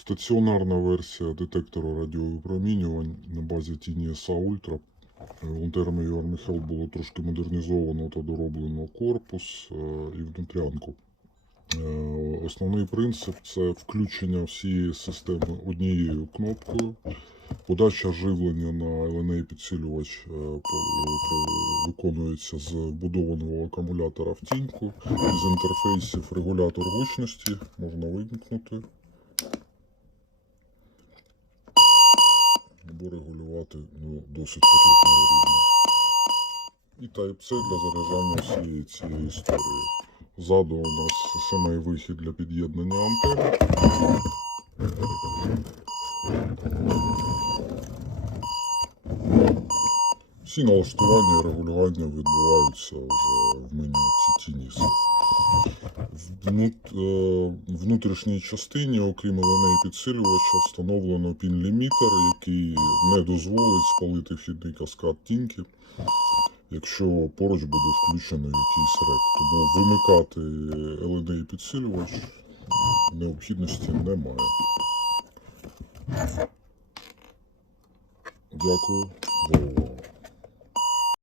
Стаціонарна версія детектора радіовипромінювань на базі TNSA Ultra. Волонтерами Ігор Михайло було трошки модернізовано та дороблено корпус е, і внутрянку. Е, Основний принцип це включення всієї системи однією кнопкою. Подача живлення на LNA підсилювач е, виконується з вбудованого акумулятора в тіньку. З інтерфейсів регулятор гучності можна вимкнути. Або ну, досить потужного рівня. І Type-C для заряджання всієї цієї історії. Ззаду у нас сімей вихід для під'єднання антенн. Всі налаштування і регулювання відбуваються вже в меню TTNIS. Е, внутрішній частині, окрім LNA підсилювача, встановлено пін-лімітер, який не дозволить спалити вхідний каскад тіньки, якщо поруч буде включений якийсь рек. Тому вимикати LNA підсилювач необхідності немає. Дякую за увагу.